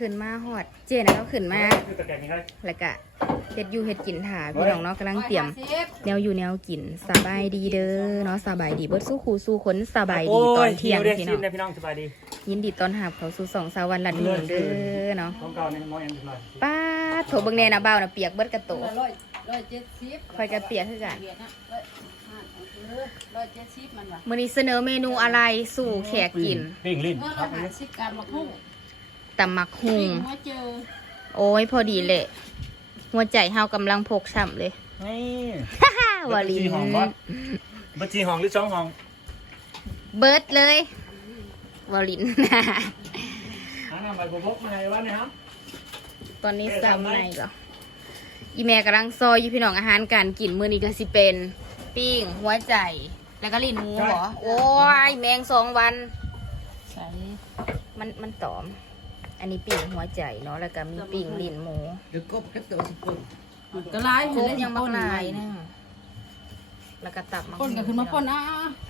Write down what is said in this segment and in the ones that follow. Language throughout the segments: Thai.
ขึ้นมาฮอด เจนะก็ขึ้นมาคือตะแกรงนี้ให้แล้วก็เฮ็ดอยู่เฮ็ดกินถ่าพี่น้องเนาะกำลังเตรียม แนวอยู่แนวกินสบายดีเด้อเนาะสบายดีเบิดสู้ครูสู้คนสบายดีตอนเที่ยงโอ้พี่หิน้วองเด้อพี่น้องสบายดียินดีต้อนรับเข้าสู่สองสาววันละหนึ่งเด้อเนาะของเก่าในมอยังหน่อยป้าดโถเบิ่งแน่นะบ่าวนะเปียกเบิดกระโตร้อยร้อยเจ็ดสิบคอยกระเปียกคือกันเบียดนะร้อยห้าเออร้อยเจ็ดสิบมันว่ะมื้อนี้เสนอเมนูอะไรสู่แขกกินปิ้งลิ้นเมื่อครัเราบหาสิบการมาคู่ ตำมักหุงปิ้งมาเจอ โอ้ยพอดีเลยหัวใจเฮากำลังพกช้ำเลยนี่ฮ่าวาลินบัญชีของวัดบัญชีห้องหรือช่องห้อง เบิร์ดเลยวาลินหาหน้าใบบัวบกมาให้วะเนี่ยครับตอนนี้สามในก็อีแม่กำลังซอยอยู่พี่น้องอาหารการกินมื้อนี้ก็สิเป็นปิ้งหัวใจ แล้วก็ลิ้นหมูเหรอโอ้ยแมงสองวันใส่มันมันตอม อันนี้ปิ้งหัวใจเนาะแล้วก็มีปิ้งลิ้นหมูเดี๋ยวกบก็ตัวสิคนก็ร้ายโคกยังบักลายนึงแล้วก็ตับมาป้นก็ขึ้นมาป้นอะ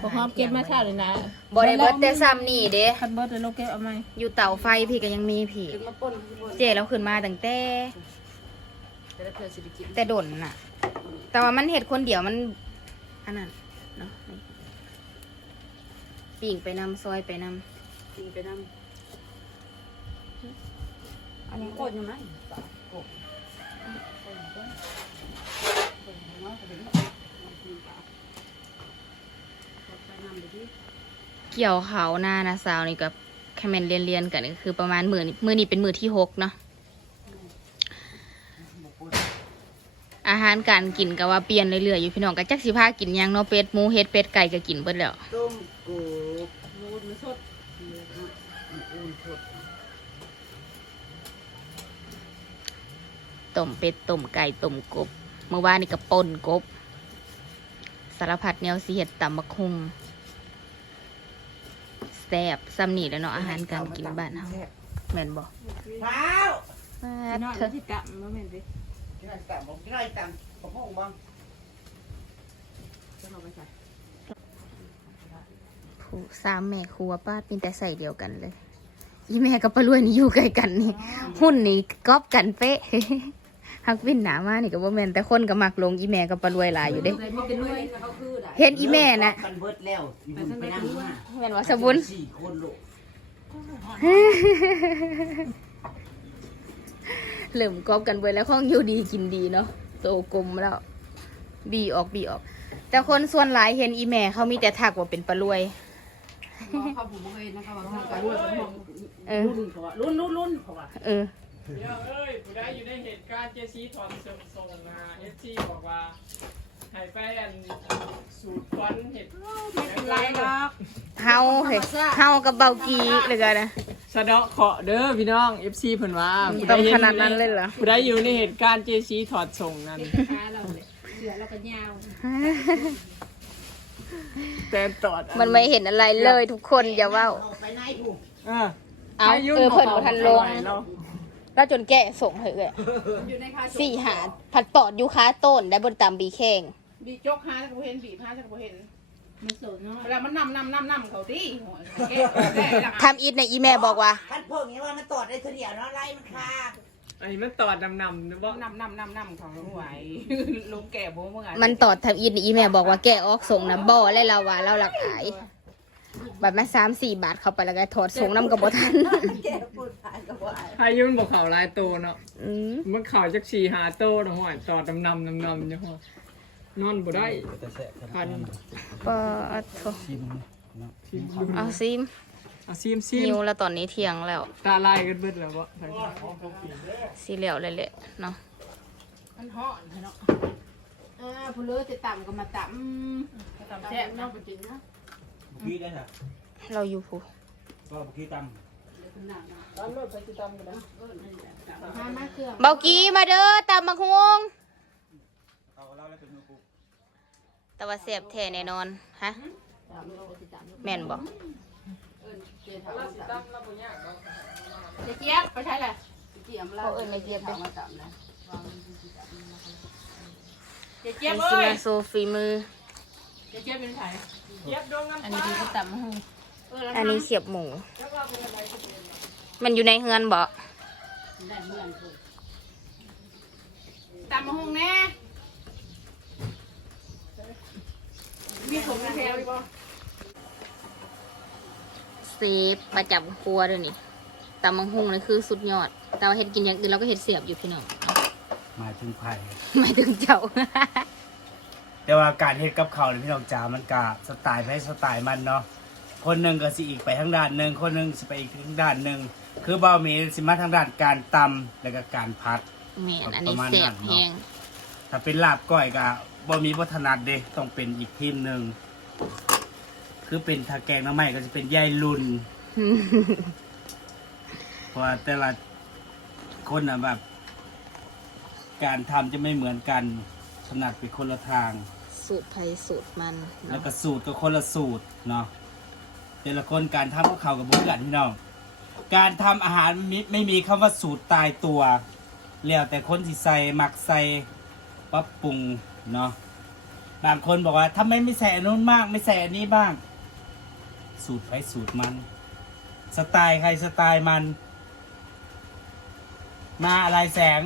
พอความเก็บมาเช้าเลยนะบ่ได้เบิดแต่ซ้ำนี่เด้คันเบิร์ดเลยเราเก็บเอาไหมอยู่เตาไฟพี่ก็ยังมีพี่ขึ้นมาป้นเจเราขึ้นมาตั้งแต่แต่ละเพื่อสิไปกินแต่ดนน่ะ แต่ว่ามันเห็ดคนเดียวมันอันนั้นเนาะนี่ปิ่งไปนำซอยไปนกินไปน้ำ อันนี้ำป้นอยู่ไหมเกี่ยวเขาหน้านะสาวนี่กับแคมเมนเรียนเรียนๆกันก็คือประมาณมือนี่มือนี่เป็นมือที่หกเนาะอาหารการกินก็ว่าเปลี่ยนเรื่อยๆอยู่พี่น้องก็จักสิพากินหยังเนาะเป็ดหมูเห็ดเป็ดไก่ก็กินเบิดแล้วต้มกบ มูดมันสด อุ่นสด ต้มเป็ดต้มไก่ต้มกบ เมื่อวานนี่ก็ป่นกบ สารพัดแนวสีเห็ดตำบักคุงแซ่บซ้ำนี่แหล้วเนาะอาหารการกินบ้านเฮาแม่นบ่เท้ามาพี่น้อยเถมัอะนสิกะมันไม่เป็นดิที่ไหนแต่บอกที่ไหนแต่กระพงบ้างจะเอาไปใส่ผู้สามแม่ครัวป้าเป็นแต่ใส่เดียวกันเลย อีแม่กับป้ารวยนี่อยู่ใกล้กันนี่ หุ่นนี่ก๊อปกันเป๊ะ ฮักวินหนามานี่ก็บ่แม่นแต่คนก็มักลงอีแม่กับป้ารวยหลายอยู่เด้ใส่พวกเป็นด้วยเขาคือได้เห็นอีแม่น่ะกันเบิดแล้วอีบุญไปนั่งมาแม่นว่าสบุนสี่คนลูกเริ่มกอบกันไปแล้วข้องอยู่ดีกินดีเนาะโตกลมแล้ว บีออกบีออก แต่คนส่วนหลายเห็นอีแม่เขามีแต่ทักว่าเป็นปลารวยเขาผมเคยนะคะว่าเขาไปรุ่นเออรุ่นเขาว่ารุ่นรุ่นรุ่นเขาว่าเออ เดี๋ยวเอ้ยผู้ใดอยู่ในเหตุการณ์เจซีถอนส่งส่งมาเอฟซีบอกว่าให้ไปอันสูตรฟันเห็ดไม่เป็นไรหรอกเฮาเฮ้ยเฮากับเบากีเลยกันนะ สะเดาะเคราะห์เด้อพี่น้องเอฟซีเพิ่นว่าผู้ใต้องขนาดนั้นเลยเหรอ ผู้ใดอยู่ในเหตุการณ์เจซีถอดส่งนั้น ขาเราเลยเสือแล้วก็ยาวแต่ตอดมันไม่เห็นอะไรเลยทุกคนอย่าเว่า เอาไปไหนถูกเออเอายุ่เออเพิ่นบ่ทันลงเนาะ แล้วจนแกะส่งให้เลยอยู่ในคาสี่หาผัดตอดอยู่ค้าต้นได้บนตามบีแข้งบีจกหาจะบ่เห็นบีพาจะบ่เห็นมันสดเนาะเวลามันนำนำนำนำเขาดิแก่แก่หลังทำอีทในอีแม่บอกว่าท่านเพิ่งนี้ว่ามันตอดได้เฉลี่ยเนาะไรมันคาอันนี้มันตอดดำๆนะบ่นำนำนำนำเขาไหวลงแก่บ่เมื่อไงมันตอดทำอีทในอีแม่บอกว่าแกะออกส่งนะบ่เลยเราว่าเราหลักขายแบบมาสามสี่บาทเข้าไปแล้วก็ถอดส่งน้ำกับบ่ทัน แกพูดผ่าน กับว่าพายุมันบอกเขาหลายโตเนาะอืมมันเข่าจักสี่หาโตนะห่วยตอดดำๆดำๆอยู่ห่วยนอนบ่ได้พันปะโถชิมเอาซิมเอาซิมซิหิมวแล้วตอนนี้เที่ยงแล้วตาลายกันเบิดแล้วบ่สีเหลียวเลยแหละเนาะมันห่อนเนาะอ่าผู้เลือจะต่ำก็มาต่ำต่ำแซ่บเนาะจริงนะพี่ได้ค่ะเราอยู่ผู้ก็พี่ตต เครื่องเบากี้มาเด้อตามมาฮวงำเอาเล่าแล้วเป็นมือกูแต่ว่าเสียบแท้แน่นอนฮะตามรถติดตามแม่นบ่เอิ้นเจี๊ยบเจี๊ยบไปใช่แหละเจี๊ยบเราเอิ้นเจี๊ยบมาต่ำนะเจี๊ยบเจี๊เอ้ยมาโซฟีมือเจี๊ยบเป็นไผเย็บดวงน้ำอันนี้คือต่ำหู อันนี้เขียบหมู มันอยู่ในเฮือนบ่ได้เมื่อนถูกตามมาห้องแน่ มีผมมีแถวอีกบ่เซฟประจำครัวด้วยนี่ตำมังหุงนี่คือสุดยอด แต่ว่าเห็ดกินอย่างอื่นเราก็เห็ดเสียบอยู่พี่น้องหมายถึงไผ่ไม่ถึงเจ้า แต่ว่าการเฮ็ดกับเขาวเนี่ยพี่น้องจ๋ามันกะสไตล์ไผ่สไตล์มันเนาะ คนหนึ่งก็สิอีกไปทางด้านหนึ่งคนหนึ่งสิไปอีกทางด้านหนึ่งคือเบาหมีสิมาทางด้านการตำแล้วก็การพัด แม่นอันนี้ประมาณเสียบนั้นเนาะแห้งถ้าเป็นลาบก้อยก็บ่มีวัฒนัดเด้ต้องเป็นอีกทีมหนึ่งคือเป็นทาแกงน้ำใหม่ก็จะเป็นยายลุนเพราะว่าแต่ละคนนะแบบ การทำจะไม่เหมือนกันถนัดไปคนละทาง สูตรไผ่สูตรมันแล้วเนาะก็สูตรก็คนละสูตรเนาะ แต่ละคนการทำกับเขาวกับบุกกันพี่น้อง การทำอาหารมิไม่มีคำว่าสูตรตายตัว แล้วแต่คนที่ใส่หมักใส่ปรับปรุงเนาะ บางคนบอกว่าทำไมไม่ใส่อันนู้นมากไม่ใส่อันนี้บ้าง สูตรใครสูตรมัน สไตล์ใครสไตล์มัน มาอะไรแสง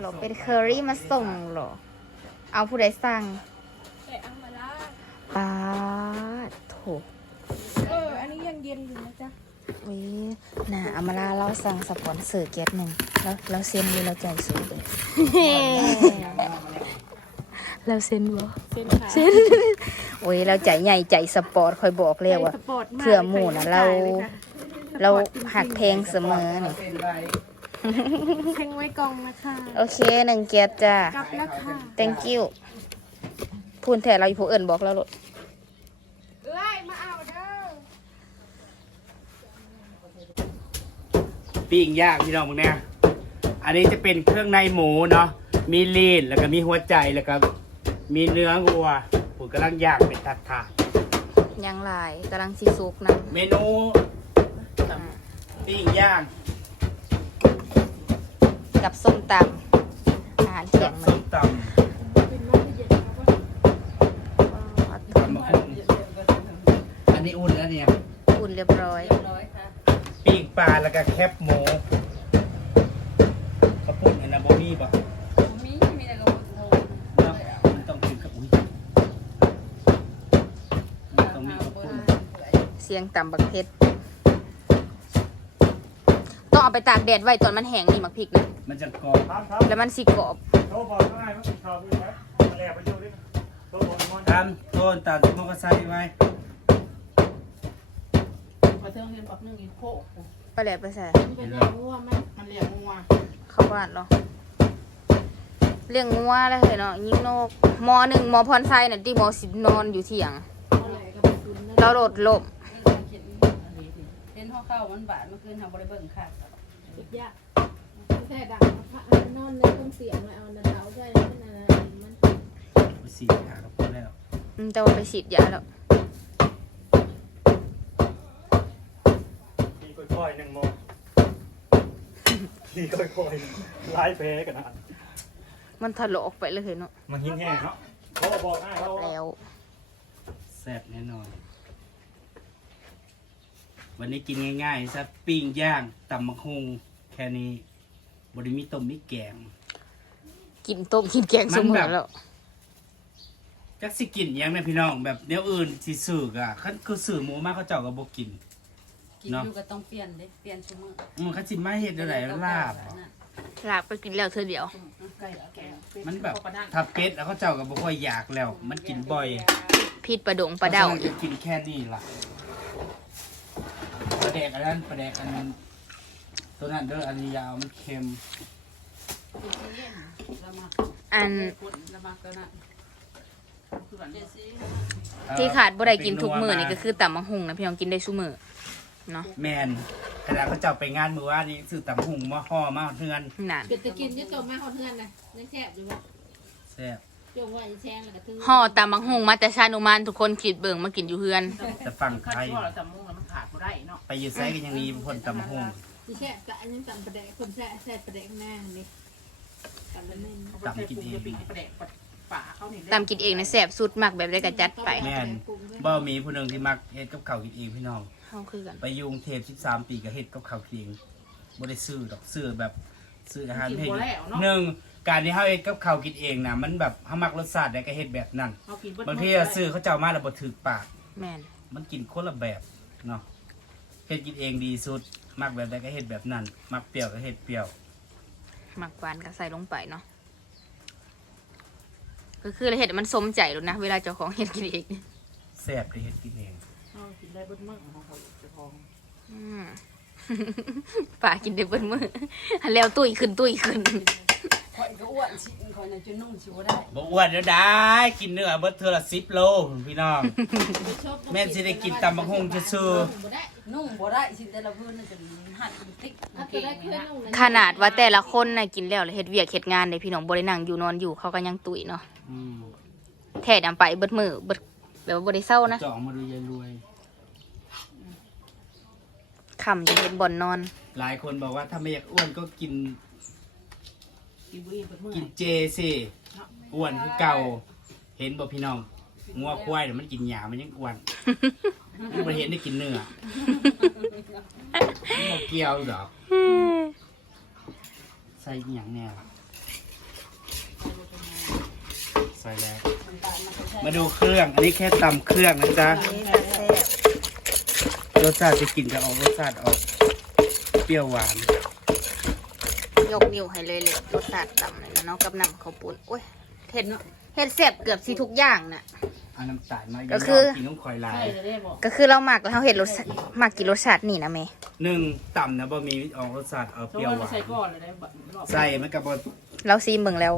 เราเป็นเคอรี่มาส่งเหรอ เอาผู้ใดสั่ง แต่อังมาลา ปาดโถ เออ อันนี้ยังเย็นอยู่นะ จ๊ะเว้ยน่ะอามาลาเราสั่งสปอนเซอร์เกียรหนึ่งแล้วเราเซ็นเลยเราจ่ายสูงเลยเราเซ็นบ่เส้นขาเซ็นโอ้ยเราใจใหญ่ใจสปอร์ตคอยบอกเลยว่าสปอร์ตมากเพื่อหมู่น่ะเราใส่ลยค่ะเราหักเพลงเสมอนี่แทงไว้กองนะคะโอเคหนึ่งเกียรติจ้า กลับแล้วค่ะ thank you พูนแทนเราอยู่ผู้เอิญบอกแล้วลูกเอ้ยมาเอาเด้อ ปิ้งย่างพี่น้องมึงเนี่ยอันนี้จะเป็นเครื่องในหมูเนาะมีลีนแล้วก็มีหัวใจแล้วก็มีเนื้อวัวผมกำลังย่างเป็นถาดถาดยังหลายกำลังสิสุกนะๆเมนูปิ้งย่าง กับส้มตำอาหารเที่ยกังบมัส้นมตำตำมะฮุ่งอันนี้อุ่นแล้วเนี่ย อุ่นเรียบร้อย ปิ้งปลาแล้วก็แคบหมูข้าวปุ้นอันนั้นบ่มีป่ะมีมีแต่ลงเนาะมันต้องกินกับอุ้ยมันต้องมีข้าวปุ้นเสียงต่ำบักเพชรต้องเอาไปตากแดดไว้ตอนมันแห้งนี่มักพริกนะมันจะกรอบครับครับแล้วมันสิกรอบโทรบอกข้างในมันติดข่าวอยู่ไหมแอบไปดูดิโทรบอกมันตามโทนตามที่มันก็ใส่ไว้มา เทิงเรียนปักหนึ่งอีกโคกไปแหลไปใส่มันเป็นอย่างงัวไหมมันเรียกงัวเข้าบ้านเหรอเลี้ยงงัวแล้วเหรอเนาะยิงนกมอหนึ่งมอพรไซน่ะที่มอสิบนอนอยู่เที่ยงเอาเลยก็ไปตุนนั่นเราโดดล่มเป็นห้อเข้ามันบาดเมื่อคืนทำบริเบิงค่ะติดยากแค่ดังพระนอนในต้นเสียงเลยเอาเท้าใส่นั่นน่ะมันไปสีหากับพวกแล้วอืมแต่ว่าไปฉีดยาแล้ว ขี่ค่ อยหนึ่งโมงขี่ค่อยๆไล่เพกันนะมันถลอกไปเลยเนาะมันหินแห้งเนาะโทรบอกให้เขาแล้วแซ่บแน่นอน วันนี้กินง่ายๆซะปิ้งย่างตำมะฮงแค่นี้บริมีต้มมีแกง กินต้มกินแกงมัสมแบอบแล้วจักสิกินยังนะพี่น้องแบบแนวอื่นสิสื่อกอะคันคือสื่อหมูมากเขาเจ้าก็บ่กิน กินเนาะอยู่ก็ต้องเปลี่ยนเด้เปลี่ยนชั่วโมงอืมเขาสิมาเฮ็ดอะไรลาบลาบก็กินแล้วเธอเดียว ไก่แกงมันแบบถ้าเป็ดแล้วเขาเจ้าก็บ่ค่อยอยากแล้ว มันกินบ่อยพิษประดงประเดาพระฉะนั้นก็กินแค่นี้ล่ะปลาแดกอันนั้นปลาแดกอันนั้นตัวนั้นเด้ออันนี้ยาวมันเค็มละมักอันละมักก็น่ะเจ็ดสีที่ขาดบ่ได้กินทุกมื้อนี่ก็คือตำมะฮุงนะพี่น้องกินได้ซุมื้อ เนาะแมนขณะเขาเจ้าไปงานมือว่านี่ซื้อตำหุงมาห่อมาเทือนนั่นเป็ดจะกินจะตัวมาเขาเทือนนะยังแซ่บอยู่บ่แซ่บยงว่าจะแซงแล้วก็ถือห่อตำมะฮุงมาแต่ชานุมานทุกคนคิดเบิ่งมากินอยู่เฮือนแต่ฟังไทยเราจำมุ่งแล้วมันขาดบ่ได้เนาะไปอยู่ไซกันยังมีคนตำหุงสิแซ่บกะอันยังตำประเดะคนแซ่บแซ่บประเดะข้างหน้านี่ตำละเม่นเขาไปใส่ปูจะปิ้งกระเดกป่าเขานี่ตำกินเองนะแซ่บสุดมากแบบได้ก็จัดไปแม่นบ่มีผู้หนึ่งที่มักเฮ็ดกับข้าวกินเองพี่น้อง เฮาคือกัน ไปอยุงเทพ13 ปีก็เฮ็ดกับข้าวกินเองบ่ได้ซื้อดอกซื้อแบบซื้ออาหารกินเพลบ่แล้วเนาะ หนึ่งการที่เฮาเฮ็ดกับข้าวกินเองน่ะมันแบบเฮามักรสชาติได้ก็เฮ็ดแบบนั้นเอากินเดบางทีมื้อะซื้อเขาเจ้ามาแล้วบ่ถูกปาก แม่นมันกินคนละแบบเนาะเฮ็ดกินเองดีสุด มักแบบใดก็เฮ็ดแบบนั้น มักเปรี้ยวก็เฮ็ดเปรี้ยวหมักหวานก็ใส่ลงไปเนาะก็คือเราเห็ดมันสมใจแล้วนะ เวลาเจ้าของเห็ดกินเองแซ่บได้เฮ็ดกินเองเอากิน ได้เบิดมื้อของเขาเจ้าของอืมป่ากินได้เบิ้มือหันแล้วตุ้ยขึ้นตุ้ยขึ้นข่อยก็อ้วนสิข่อยน่ะจะนุ่งสิบ่ได้บ่อ้วนแล้วได้กินเนื้อเบิดเทื่อละ10โลพี่น้อง แม่นสิได้กินตำบักหุ่งซื่อบ่ได้นุ่งบ่ได้สิแต่ละเพิ่นน่ะจะหัดติ๊กเอาตัวได้ขึ้นนุ่งนะขนาดว่าแต่ละคนน่ะกินแล้วแล้วเฮ็ดเวียกเฮ็ดงานได้พี่น้องบ่ได้นั่งอยู่นอนอยู่เขาก็ยังตุ้ยเนาะอืมแท้ดำไปเบิดมือเบิดแบบว่าบ่ได้เศร้านะ จ่องมาดูยายรวย ค่ำจะเฮ็ดบ่อนนอน หลายคนบอกว่าถ้าไม่อยากอ้วนก็กิน กินบ่อิ่มเบิดมื้อกินเจสิอ้วนคือเก่า เห็นบ่พี่น้องงัวควายเนี่ยมันกินหญ้ามันยังอ้วนมันบ่เห็นได้กินเนื้อมันบ่เกี่ยวดอกใส่อหย่างแน่ล่ะใส่แล้ว มาดูเครื่อง อันนี้แค่ตำเครื่องนะจ๊ะ รสชาติจะกลิ่นจะออกรสชาติออกเปรี้ยวหวาน ยกนิ้วให้เลยเลยรสชาติต่ำเลยนะเนาะกับน้ำข้าวปุ้นโอ้ยเฮ็ดเฮ็ดแซ่บเกือบสิทุกอย่างน่ะ เอาน้ำตาลมาก็คือ กินต้องคอยลายใช่จะได้บ่ก็คือเราหมักแล้วเราเห็ดรสชาติหมักกี่รสชาตินี่นะแม่หนึ่งต่ำนะบ่มีออกรสชาติเอาเพเปราะรี้ยวว่าหวานใส่ก่อนเลยได้บ่รอบใส่มันกับบเราซีเบิ่งแล้ว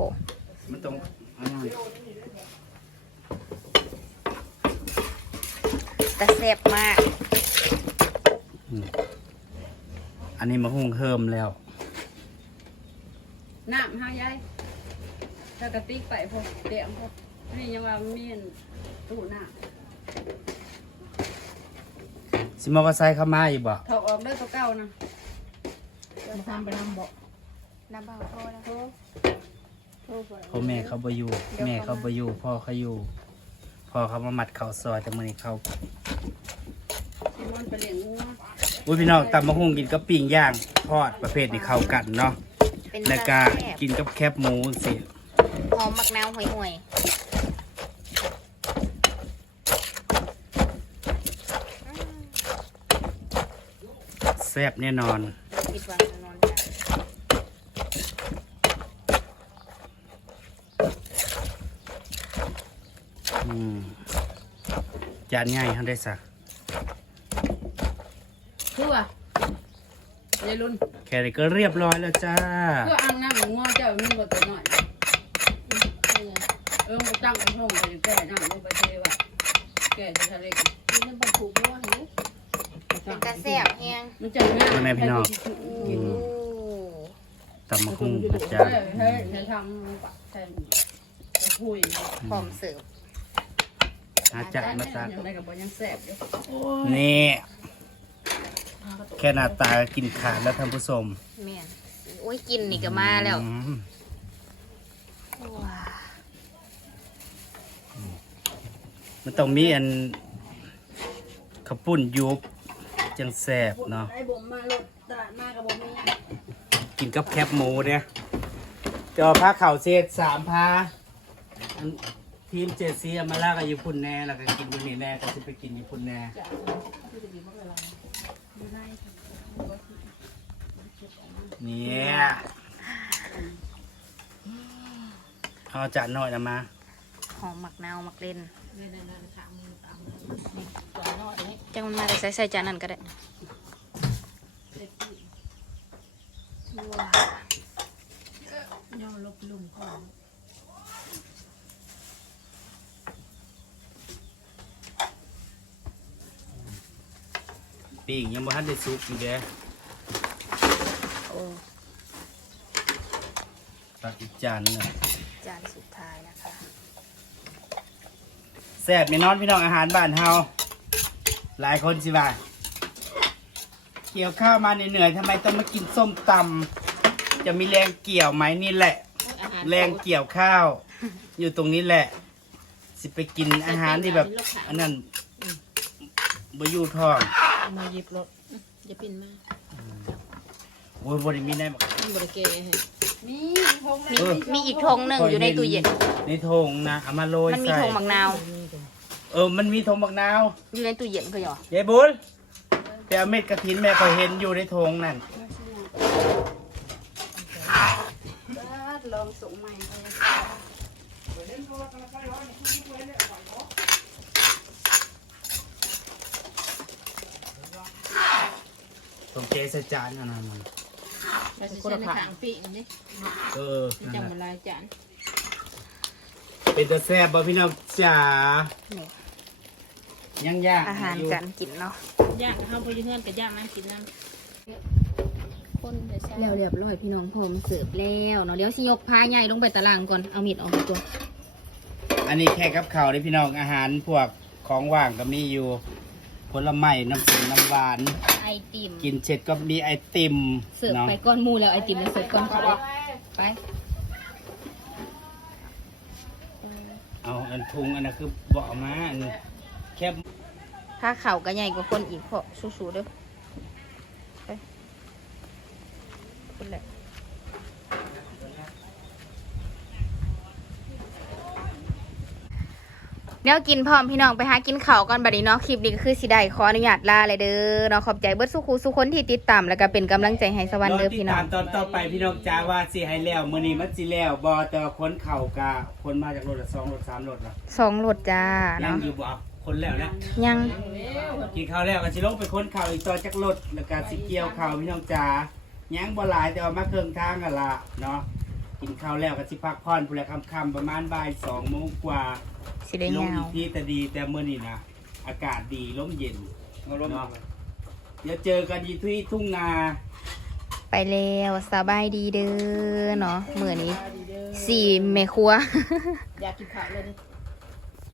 มันต้องอันนั้นแต่แซ่บมาก อันนี้มาหุงเฮิมแล้วน้ำหายายถ้ากระติกไปพวกเตรียมพวกนี่ยังว่ามีอันตู้น้ำสิมาว่าใส่เข้ามาอยู่บ่ถอดออกได้ตัวเก่านะมาทำไปนำบ่น้ำเบาโทษนะพ่อแม่เขาบ่อยู่ แม่เขาบ่อยู่ พ่อเขาอยู่พ่อเขามามัดข้าวซอยแต่มื้อนี้เขาที่มันไปเลี้ยงงัว อุ้ยพี่น้องตำมะฮุ่งกินกับปิ้งย่างทอดประเภทนี้เข้ากันเนาะเป็นแล้วตาก็แซ่บกินกับแคบหมูสิหอมมักนาวห่วยห่วยแซ่บแน่นอนๆผิดหวังแน่นอนจ้ะอืมจานง่ายทันได้สัก คือว่ะ ยายรุ่นแค่นี้ก็เรียบร้อยแล้วจ้าคืออ่างน้ำงัวเจ้ามีบ่ตัวน้อย เออมันตั้งห้องไปแก่น้ำลงไปเทว่ะแก่จะทะเลกินน้ำบ่ถูกบ่หิวเป็นตาแซ่บแฮงมันจะง่ายพ่อแม่พี่น้องโอ้ตำมะฮุ่งนะจ้าเฮ้ยเฮ้ยใช้ทำปะใช่หุยพร้อมเสิร์ฟอาจารย์มาตักยังได้กับบ่ยังแซ่บอยู่นี่ แค่หน้าตาก็กินขาดแล้วท่านผู้ชมแม่นโอ้ยกินนี่ก็มาแล้วอืมว้ามันต้องมีอันข้าวปุ้นยุบจังแซ่บเนาะ ไอ้บ่มมาลดตลาดมากับบ่มีกินกับแคบหมูเนี่ยจอผ้าเข่าวเศษสามผ้าอัน ทีมเจซีเอามาลากกับญี่ปุ่นแน่แล้วก็กินบุนี่แน่ก็จะไปกินญี่ปุ่นแน่เนี่ยเอาจานหน่อยนะมาหอมมักนาวมักเล่นนี่ๆๆถามมึงตามนี่จอยน้อยนี่จังมันมาแต่ใส่ใส่จานนั้นก็ได้ว้าย่อลบลุงก่อน ปีกยังบ่ทันได้สุกอยู่เด้โอ้ตักอีกจานหนึงจานสุดท้ายนะคะแซ่บไม่นอนพี่น้องอาหารบ้านเฮาหลายคนสิว่าเกี่ยวข้าวมาเหนื่อยๆทำไมต้องมากินส้มตำจะมีแรงเกี่ยวไหมนี่แหละ อาหารแรงเกี่ยวข้าว อยู่ตรงนี้แหละ สิไปกินอาหารที่แบบ อันนั้นบอยู่ท้องเอ มาหยิบรถอย่าปิ่นมาโอ้ยบริมีได้บอกมันบริเกให้มีพงเออมีอีกธงหนึ่งอยู่ในตู้เย็น ในธงนะเอามาโรยมันมีใส่ธงมักนาว เออมันมีธงบักนาวอยู่ในตู้เย็นก็เหรอยายบุญไปเอาเม็ดกระถินแม่ก็เห็นอยู่ในธงนั่นลองส่งใหม่เลย ธงเจใสจานอันนั้นมันเราจะใช้ในขางปีกนี่เออนั่นจำน่ะมาลายจานเป็นตะแซ่บบ่พี่น้องจ๋านี่ยังยากอาหารการกินเนาะย่างกับข้าวโพดเพื่อนกับย่างน้ำกินน้ำคนไปใช้แล้วเรียบร้อยพี่น้องพร้อมเสิร์ฟแล้วเนาะเดี๋ยวสิยกพาใหญ่ลงไปตารางก่อนเอามีดออกตัวอันนี้แค่กับข้าวเลยพี่น้องอาหารพวกของว่างก็มีอยู่ ผลไม้น้ำส้มน้ำหวาน ไอติมกินเสร็จก็มีไอติมเสิร์ฟเนาะไปก้อนหมูแล้วไอติมแล้วเสิร์ฟก้อนเขาไปเอาอันทุงอันนั้นคือเบาะมาอันแค่ถ้าเข่าก็ใหญ่กว่าคนอีกเพราะสู้ๆเด้อไปคนแหละ เดี๋ยวกินพร้อมพี่น้องไปหากินข้าวก่อนบัดนี้เนาะคลิปนี้ก็คือสิได้ขออนุญาตลาเลยเด้อเนาะขอบใจเบิดสุขูสุคนที่ติดตามแล้วก็เป็นกำลังใจให้สวรรค์เด้อติพี่ดน้อตางมตอนต่อไปพี่น้องจ้าว่าสิให้แล้วมื้อนี้มันสิแล้วบ่แต่ว่าคนเข่ากะคนมาจากรถละสองรถสามรถละสองรถจ้ายังเนาะอยู่บ่เอาคนแล้วนะยังกินข้าวแล้วก็สิลงไปคนเข่าอีกต่อจากรถแล้วก็สิเกี่ยวข้าวพี่น้องจ้ายังบ่หลายแต่ว่ามาเครื่องทางกันละเนาะ กินข้าวแล้วก็สิพักผ่อนพุ่นแหละค่ำๆประมาณบ่ายสองโมงกว่าสิได้ลงยาอีวกทีแต่ดีแต่เมื่อนี้นะอากาศดีลมเย็นเนาะเดี๋ยวเจอกันที่ที่ทุ่งนาไปแล้วสบายดีเด้อเนาะมื้อนี้สี่แม่ครัว อยากกินข้าวเลยนี่